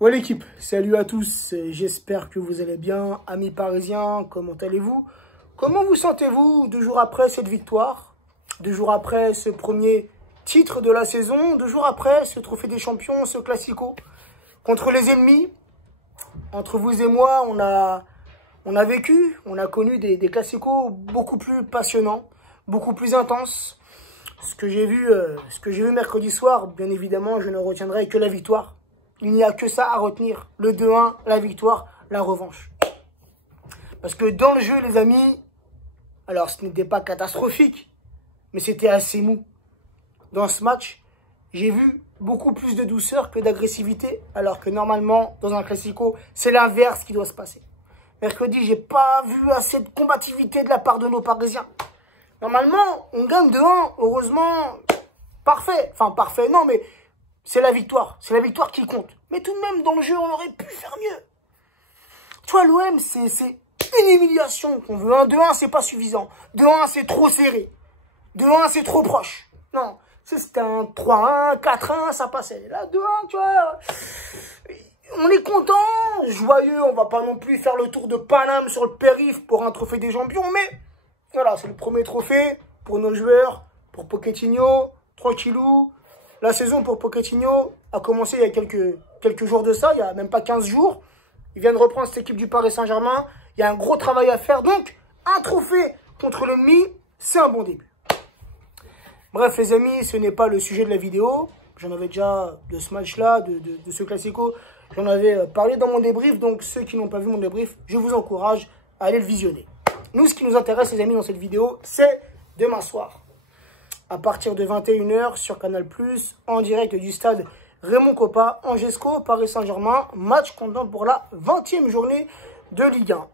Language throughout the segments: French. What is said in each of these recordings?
Ouais l'équipe, salut à tous, j'espère que vous allez bien, amis parisiens, comment allez-vous? Comment vous sentez-vous 2 jours après cette victoire? 2 jours après ce premier titre de la saison, 2 jours après ce trophée des champions, ce classico contre les ennemis? Entre vous et moi, on a vécu, on a connu des classicos beaucoup plus passionnants, beaucoup plus intenses. Ce que j'ai vu mercredi soir, bien évidemment, je ne retiendrai que la victoire. Il n'y a que ça à retenir. Le 2-1, la victoire, la revanche. Parce que dans le jeu, les amis, alors ce n'était pas catastrophique, mais c'était assez mou. Dans ce match, j'ai vu beaucoup plus de douceur que d'agressivité, alors que normalement, dans un classico, c'est l'inverse qui doit se passer. Mercredi, j'ai pas vu assez de combativité de la part de nos Parisiens. Normalement, on gagne 2-1, heureusement, parfait. Enfin, parfait, non, mais c'est la victoire. C'est la victoire qui compte. Mais tout de même, dans le jeu, on aurait pu faire mieux. Tu vois, l'OM, c'est une humiliation qu'on veut. 2-1, c'est pas suffisant. 2-1, c'est trop serré. 2-1, c'est trop proche. Non, c'était un 3-1, 4-1, ça passait. Là, 2-1, tu vois, on est content, joyeux. On va pas non plus faire le tour de Paname sur le périph' pour un trophée des champions, mais voilà, c'est le premier trophée pour nos joueurs, pour Pochettino, tranquillou. La saison pour Pochettino a commencé il y a quelques jours de ça, il n'y a même pas 15 jours. Il vient de reprendre cette équipe du Paris Saint-Germain. Il y a un gros travail à faire. Donc, un trophée contre l'ennemi, c'est un bon début. Bref, les amis, ce n'est pas le sujet de la vidéo. J'en avais déjà de ce match-là, de ce classico. J'en avais parlé dans mon débrief. Donc, ceux qui n'ont pas vu mon débrief, je vous encourage à aller le visionner. Nous, ce qui nous intéresse, les amis, dans cette vidéo, c'est demain soir. À partir de 21 h sur Canal+, en direct du stade Raymond Kopa, Angesco, Paris Saint-Germain, match comptant pour la 20e journée de Ligue 1.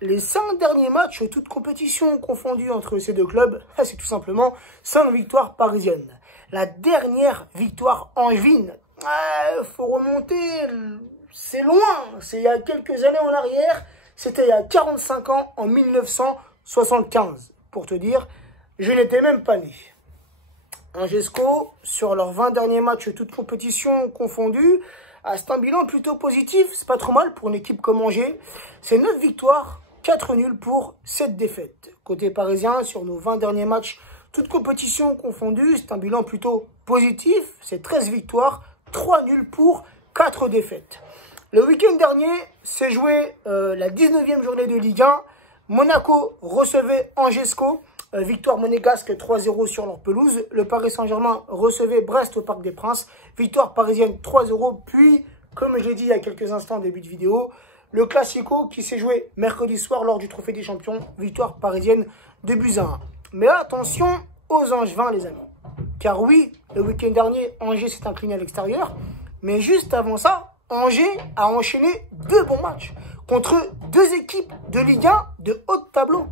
Les 5 derniers matchs, toutes compétitions confondues entre ces deux clubs, c'est tout simplement 5 victoires parisiennes. La dernière victoire angevine, faut remonter, c'est loin, c'est il y a quelques années en arrière, c'était il y a 45 ans, en 1975. Pour te dire, je n'étais même pas né. Angesco, sur leurs 20 derniers matchs, toutes compétitions confondues, c'est un bilan plutôt positif. C'est pas trop mal pour une équipe comme Angers. C'est 9 victoires, 4 nuls pour 7 défaites. Côté parisien, sur nos 20 derniers matchs, toutes compétitions confondues, c'est un bilan plutôt positif. C'est 13 victoires, 3 nuls pour 4 défaites. Le week-end dernier, s'est joué la 19e journée de Ligue 1. Monaco recevait Angesco. Victoire monégasque 3-0 sur leur pelouse. Le Paris Saint-Germain recevait Brest au Parc des Princes. Victoire parisienne 3-0. Puis, comme je l'ai dit il y a quelques instants en début de vidéo, le Classico qui s'est joué mercredi soir lors du Trophée des Champions. Victoire parisienne 2-1. Mais attention aux Angevins, les amis. Car oui, le week-end dernier, Angers s'est incliné à l'extérieur. Mais juste avant ça, Angers a enchaîné 2 bons matchs contre 2 équipes de Ligue 1 de haut de tableau.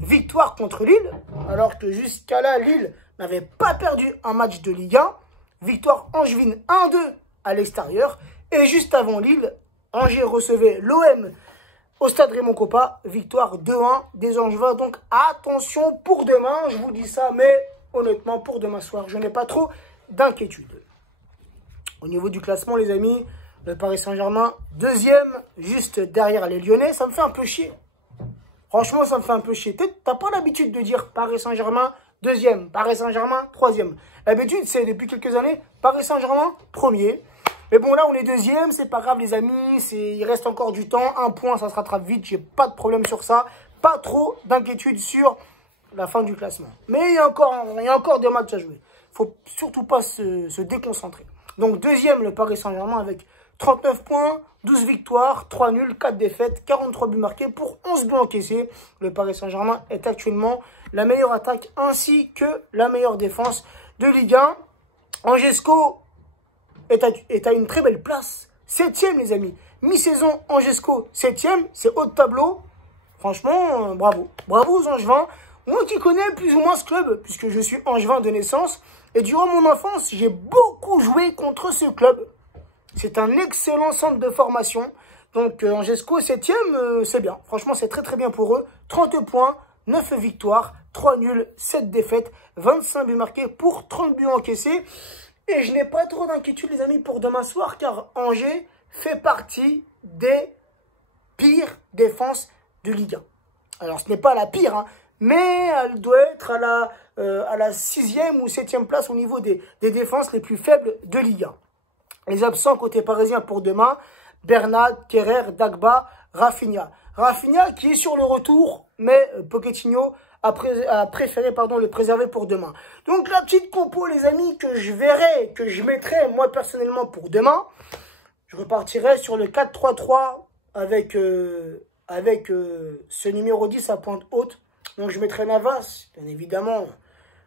Victoire contre Lille, alors que jusqu'à là, Lille n'avait pas perdu un match de Ligue 1. Victoire angevine 1-2 à l'extérieur. Et juste avant Lille, Angers recevait l'OM au stade Raymond Kopa. Victoire 2-1 des Angevins. Donc attention pour demain, je vous dis ça, mais honnêtement, pour demain soir, je n'ai pas trop d'inquiétude. Au niveau du classement, les amis, le Paris Saint-Germain, 2e, juste derrière les Lyonnais. Ça me fait un peu chier. Franchement, ça me fait un peu chier. T'as pas l'habitude de dire Paris Saint-Germain 2e, Paris Saint-Germain 3e. L'habitude, c'est depuis quelques années, Paris Saint-Germain 1er. Mais bon, là, on est 2e, c'est pas grave, les amis. Il reste encore du temps. 1 point, ça se rattrape vite. J'ai pas de problème sur ça. Pas trop d'inquiétude sur la fin du classement. Mais il y a encore des matchs à jouer. Faut surtout pas se déconcentrer. Donc, 2e, le Paris Saint-Germain avec 39 points, 12 victoires, 3 nuls, 4 défaites, 43 buts marqués pour 11 buts encaissés. Le Paris Saint-Germain est actuellement la meilleure attaque ainsi que la meilleure défense de Ligue 1. Angesco est à une très belle place. 7e, les amis. Mi-saison, Angesco, 7e, c'est haut de tableau. Franchement, bravo. Bravo aux Angevins. Moi qui connais plus ou moins ce club, puisque je suis Angevin de naissance, et durant mon enfance, j'ai beaucoup joué contre ce club. C'est un excellent centre de formation. Donc, Angesco, 7e, c'est bien. Franchement, c'est très très bien pour eux. 30 points, 9 victoires, 3 nuls, 7 défaites, 25 buts marqués pour 30 buts encaissés. Et je n'ai pas trop d'inquiétude, les amis, pour demain soir, car Angers fait partie des pires défenses de Ligue 1. Alors, ce n'est pas la pire, hein, mais elle doit être à la 6e ou 7e place au niveau des défenses les plus faibles de Ligue 1. Les absents côté parisien pour demain, Bernat, Kerrer, Dagba, Rafinha. Rafinha qui est sur le retour, mais Pochettino a préféré le préserver pour demain. Donc la petite compo, les amis, que je verrai, que je mettrai moi personnellement pour demain, je repartirai sur le 4-3-3 avec ce numéro 10 à pointe haute. Donc je mettrai Navas, bien évidemment,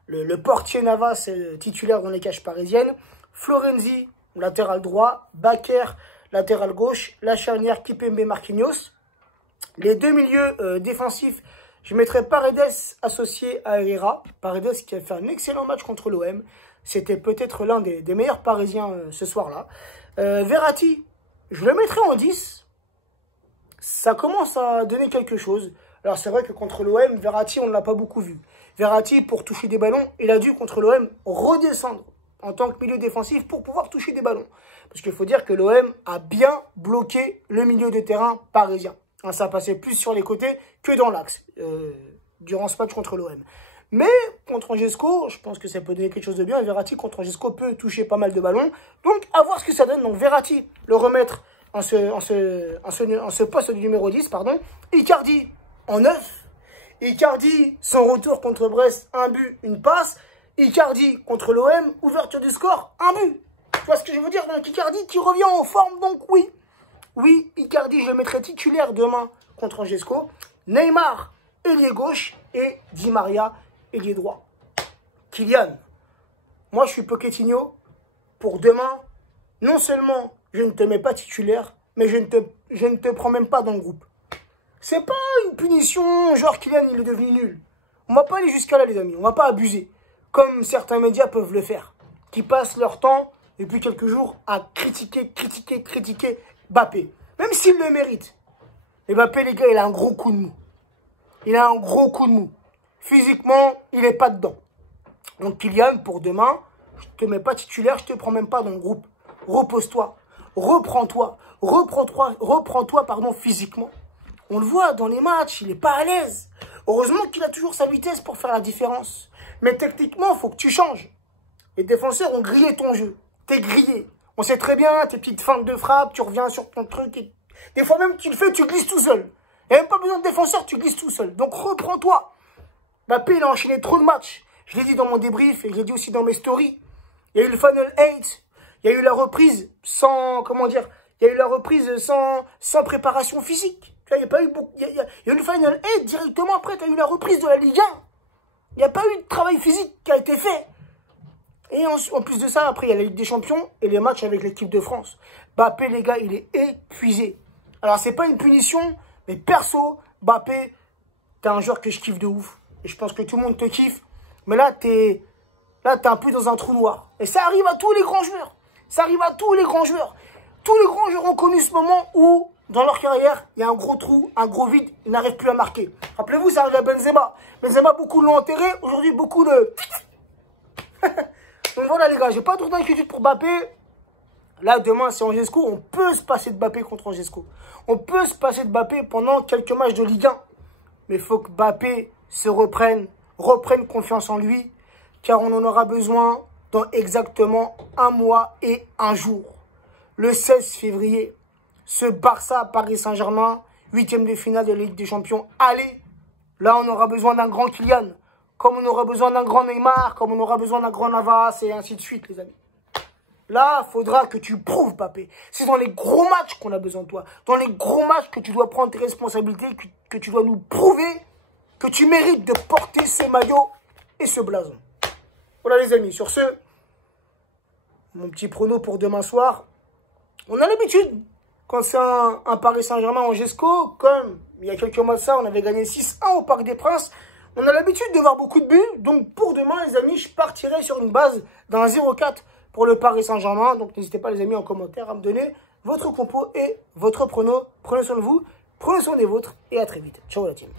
le portier Navas titulaire dans les cages parisiennes. Florenzi, latéral droit. Bakker, latéral gauche. La charnière Kipembe Marquinhos. Les deux milieux défensifs, je mettrai Paredes associé à Herrera. Paredes qui a fait un excellent match contre l'OM. C'était peut-être l'un des meilleurs Parisiens ce soir-là. Verratti, je le mettrai en 10. Ça commence à donner quelque chose. Alors c'est vrai que contre l'OM, Verratti, on ne l'a pas beaucoup vu. Verratti, pour toucher des ballons, il a dû contre l'OM redescendre en tant que milieu défensif pour pouvoir toucher des ballons. Parce qu'il faut dire que l'OM a bien bloqué le milieu de terrain parisien. Hein, ça passait plus sur les côtés que dans l'axe durant ce match contre l'OM. Mais contre Angesco, je pense que ça peut donner quelque chose de bien. Et Verratti contre Angesco peut toucher pas mal de ballons. Donc à voir ce que ça donne. Donc Verratti, le remettre en ce poste du numéro 10, pardon. Icardi en 9. Icardi, son retour contre Brest, un but, une passe. Icardi contre l'OM, ouverture du score, un but. Tu vois ce que je veux dire? Donc Icardi qui revient en forme, donc oui. Oui, Icardi, je le mettrai titulaire demain contre Angesco. Neymar, ailier gauche. Et Di Maria, ailier droit. Kylian, moi je suis Pochettino. Pour demain, non seulement je ne te mets pas titulaire, mais je ne te prends même pas dans le groupe. C'est pas une punition, genre Kylian il est devenu nul. On va pas aller jusqu'à là les amis, on va pas abuser. Comme certains médias peuvent le faire. Qui passent leur temps, depuis quelques jours, à critiquer Mbappé. Même s'il le mérite. Mbappé les gars, il a un gros coup de mou. Il a un gros coup de mou. Physiquement, il n'est pas dedans. Donc Kylian, pour demain, je te mets pas titulaire, je te prends même pas dans le groupe. Repose-toi. Reprends-toi. Reprends-toi, physiquement. On le voit dans les matchs, il n'est pas à l'aise. Heureusement qu'il a toujours sa vitesse pour faire la différence. Mais techniquement, il faut que tu changes. Les défenseurs ont grillé ton jeu. T'es grillé. On sait très bien, tes petites feintes de frappe, tu reviens sur ton truc. Et... des fois même, tu le fais, tu glisses tout seul. Il n'y a même pas besoin de défenseur, tu glisses tout seul. Donc reprends-toi. Mbappé, il a enchaîné trop de matchs. Je l'ai dit dans mon débrief et je l'ai dit aussi dans mes stories. Il y a eu le Final 8. Il y a eu la reprise sans, il y a eu la reprise sans préparation physique. Il y a pas eu beaucoup, il y a eu le Final 8 directement après, tu as eu la reprise de la Ligue 1. Il n'y a pas eu de travail physique qui a été fait. Et en plus de ça, après, il y a la Ligue des Champions et les matchs avec l'équipe de France. Mbappé, les gars, il est épuisé. Alors, c'est pas une punition, mais perso, Mbappé, t'es un joueur que je kiffe de ouf. Et je pense que tout le monde te kiffe. Mais là, t'es un peu dans un trou noir. Et ça arrive à tous les grands joueurs. Ça arrive à tous les grands joueurs. Tous les grands joueurs ont connu ce moment où, dans leur carrière, il y a un gros trou, un gros vide, ils n'arrivent plus à marquer. Rappelez-vous, ça arrive à Benzema. Benzema, beaucoup l'ont enterré. Aujourd'hui, beaucoup le... Donc voilà les gars, j'ai pas trop d'inquiétude pour Mbappé. Là, demain, c'est Angesco. On peut se passer de Mbappé contre Angesco. On peut se passer de Mbappé pendant quelques matchs de Ligue 1. Mais il faut que Mbappé se reprenne confiance en lui. Car on en aura besoin dans exactement 1 mois et 1 jour. Le 16 février, ce Barça-Paris Saint-Germain, 8e de finale de la Ligue des Champions. Allez, là, on aura besoin d'un grand Kylian. Comme on aura besoin d'un grand Neymar, comme on aura besoin d'un grand Navas, et ainsi de suite, les amis. Là, il faudra que tu prouves, Mbappé. C'est dans les gros matchs qu'on a besoin de toi. Dans les gros matchs que tu dois prendre tes responsabilités, que tu dois nous prouver que tu mérites de porter ce maillot et ce blason. Voilà, les amis. Sur ce, mon petit prono pour demain soir. On a l'habitude, quand c'est un Paris Saint-Germain en Gesco, comme il y a quelques mois de ça, on avait gagné 6-1 au Parc des Princes. On a l'habitude de voir beaucoup de buts. Donc, pour demain, les amis, je partirai sur une base d'un 0-4 pour le Paris Saint-Germain. Donc, n'hésitez pas, les amis, en commentaire à me donner votre compo et votre prono. Prenez soin de vous, prenez soin des vôtres et à très vite. Ciao, la team.